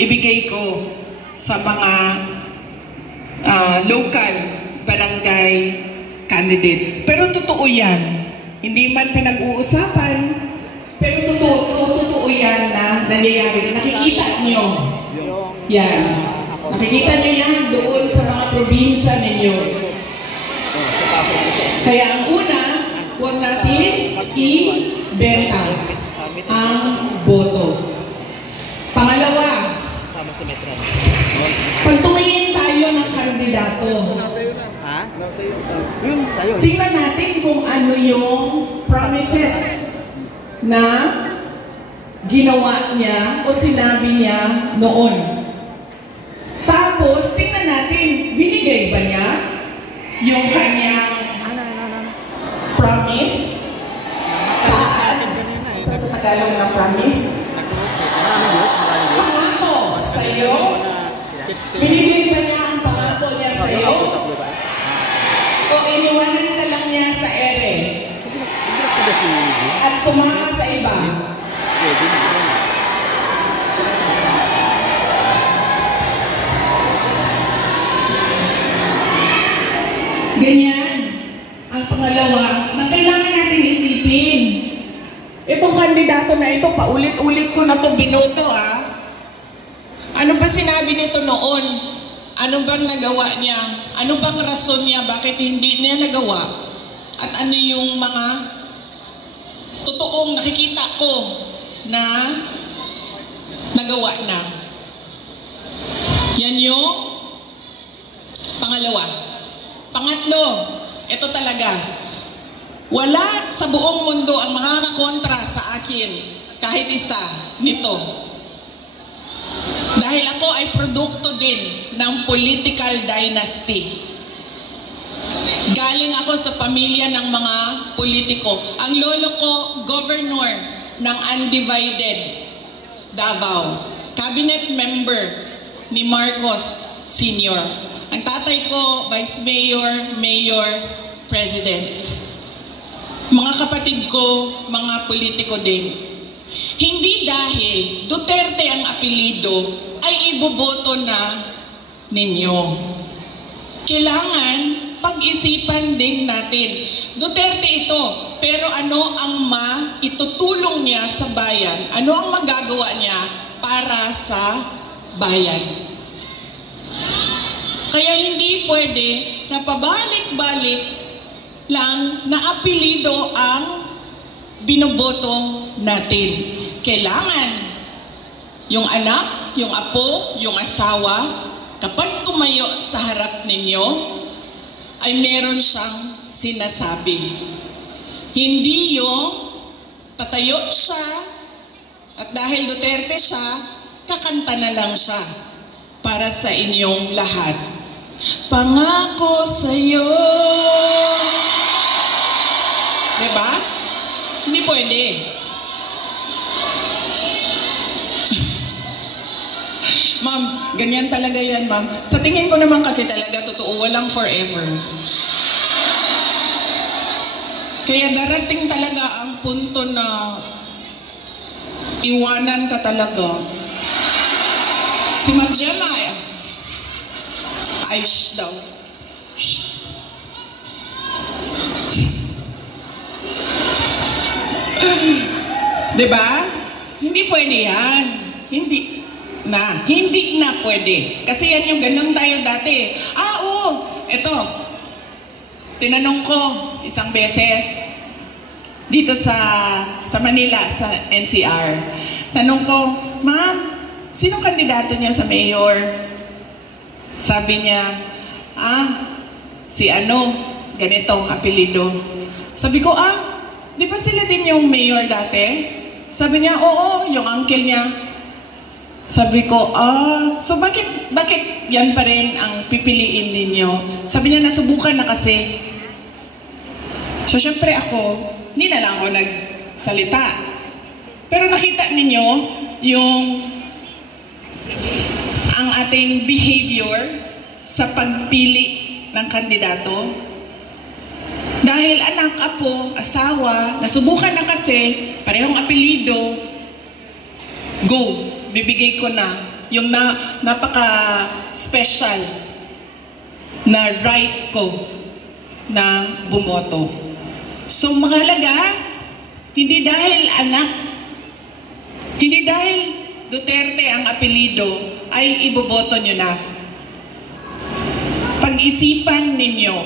ibigay ko sa mga local barangay candidates. Pero totoo yan. Hindi man pinag-uusapan, pero totoo yan na nangyayari. Nakikita niyo. Yan. Nakikita niyo yan doon sa mga probinsya ninyo. Kaya ang una, huwag natin i-benta ang boto. Pangalawa, pag tumingin tayo ng kandidato, tingnan natin kung ano yung promises na ginawa niya o sinabi niya noon. Tapos, tingnan natin, binigay ba niya yung kanyang promise? Saan? Isa sa Tagalog ng promise? Pangako sa'yo? Binigay ba niya ang pangako niya sa'yo? O iniwanan ka lang niya sa ere? At sumama sa iba? Ganyan. Ang pangalawa, na kailangan natin isipin. Itong kandidato na ito, paulit-ulit ko na ito binoto Ano ba sinabi nito noon? Ano bang nagawa niya? Ano bang rason niya? Bakit hindi niya nagawa? At ano yung mga totoong nakikita ko na nagawa na? Yan yung pangalawa. Pangatlo, ito talaga. Wala sa buong mundo ang makakakontra sa akin kahit isa nito. Dahil ako ay produkto din ng political dynasty. Galing ako sa pamilya ng mga politiko. Ang lolo ko, governor ng Undivided Davao. Cabinet member ni Marcos Sr. Ang tatay ko, vice mayor, mayor, president. Mga kapatid ko, mga politiko din. Hindi dahil Duterte ang apelido ay iboboto na ninyo. Kailangan pag-isipan din natin. Duterte ito, pero ano ang maitutulong niya sa bayan? Ano ang magagawa niya para sa bayan? Kaya hindi pwede na pabalik-balik lang na apelido ang binoboto natin. Kailangan yung anak, yung apo, yung asawa, kapag tumayo sa harap ninyo, ay meron siyang sinasabi. Hindi yung tatayo siya at dahil Duterte siya, kakanta na lang siya para sa inyong lahat. Pangako sa'yo. Diba? Hindi pwede. Ma'am, ganyan talaga yan, ma'am. Sa tingin ko naman kasi talaga totoo, walang forever. Kaya darating talaga ang punto na iwanan ka talaga. Si Ma'am Gemma, ay shh daw. Shh. Diba? Hindi pwede yan. Hindi na pwede. Kasi yan yung ganun tayo dati. Oo, eto. Tinanong ko isang beses dito sa Manila, sa NCR. Tanong ko, Ma'am, sinong kandidato niya sa mayor? Sabi niya, si ano, ganitong apelido. Sabi ko, di ba sila din yung mayor dati? Sabi niya, oo, yung uncle niya. Sabi ko, so bakit yan pa rin ang pipiliin ninyo? Sabi niya, nasubukan na kasi. So, syempre ako, hindi na lang ako nagsalita. Pero nakita ninyo yung ang ating behavior sa pagpili ng kandidato. Dahil anak, apo, asawa, nasubukan na kasi, parehong apelido, go. bibigay ko na yung napaka-special na right ko na bumoto. So mahalaga, hindi dahil anak, hindi dahil Duterte ang apelido, ay iboboto nyo na. Pag-isipan ninyo,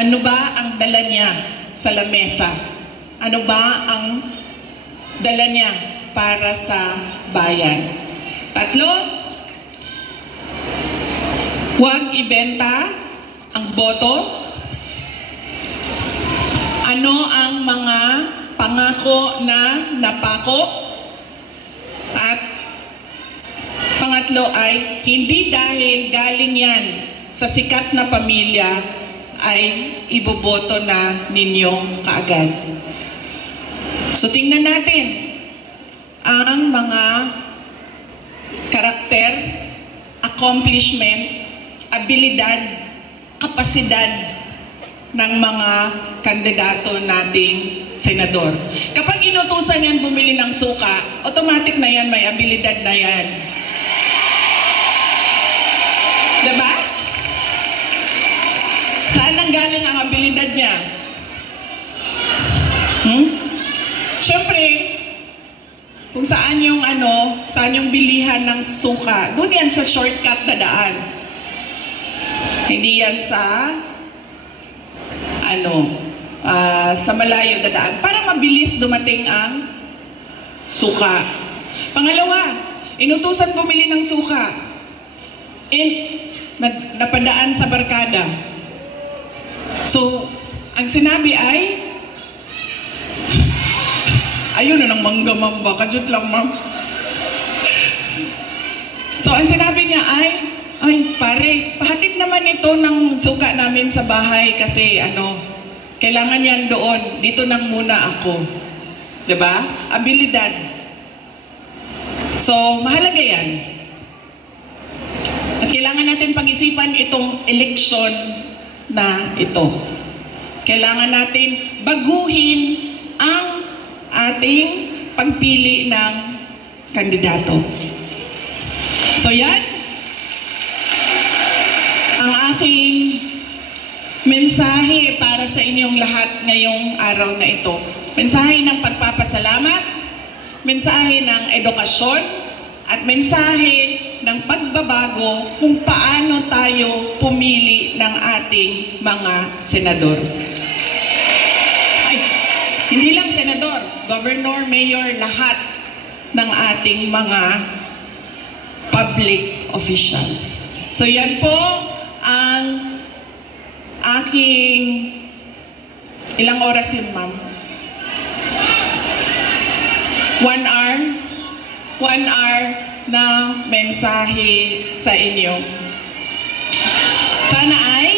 ano ba ang dala niya sa lamesa? Ano ba ang dala niya para sa bayan? 3, huwag ibenta ang boto. Ano ang mga pangako na napako? At pangatlo ay, hindi dahil galing yan sa sikat na pamilya ay iboboto na ninyo kaagad. So tingnan natin ang mga karakter, accomplishment, abilidad, kapasidad ng mga kandidato nating senador. Kapag inutusan yan bumili ng suka, automatic na yan, may abilidad na yan. Diba? Saan nanggaling ang abilidad niya? Siyempre, kung saan yung saan yung bilihan ng suka, doon yan sa shortcut na daan. Hindi yan sa sa malayo na daan para mabilis dumating ang suka. Pangalawa, inutusan bumili ng suka and napadaan sa barkada. So, ang sinabi ay, ayun na ng mangga-mamba, kadyot lang ma'am. So, ang sinabi niya ay pare, pahatid naman ito ng suka namin sa bahay kasi kailangan yan doon. Dito nang muna ako. Diba? Abilidad. So, mahalaga yan. At kailangan natin pag-isipan itong eleksyon na ito. Kailangan natin baguhin ang ating pagpili ng kandidato. So, yan ang aking mensahe para sa inyong lahat ngayong araw na ito. Mensahe ng pagpapasalamat, mensahe ng edukasyon, at mensahe ng pagbabago kung paano tayo pumili ng ating mga senador. Hindi lang senador, governor, mayor, lahat ng ating mga public officials. So yan po ang aking ilang oras yun, ma'am? 1 hour? 1 hour na mensahe sa inyo. Sana ay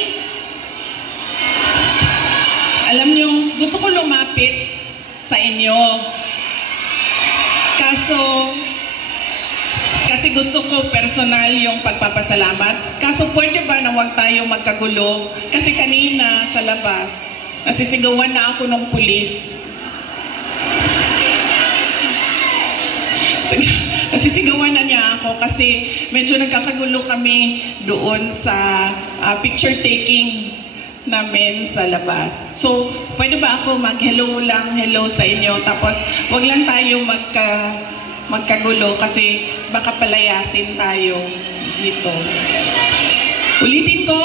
alam nyo, gusto ko lumapit sa inyo. Kasi gusto ko personal yung pagpapasalamat. Kaso pwede ba na huwag tayo magkagulo? Kasi kanina sa labas, nasisigawan na ako ng pulis. Nasisigawan na niya ako kasi medyo nagkakagulo kami doon sa picture taking namin sa labas. So, pwede ba ako mag-hello lang, hello sa inyo? Tapos, wag lang tayo magkagulo kasi baka palayasin tayo dito. Ulitin ko,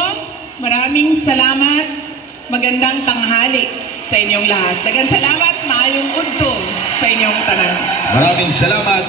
maraming salamat, magandang tanghali sa inyong lahat. Daghang salamat, maayong udto sa inyong tanan. Maraming salamat.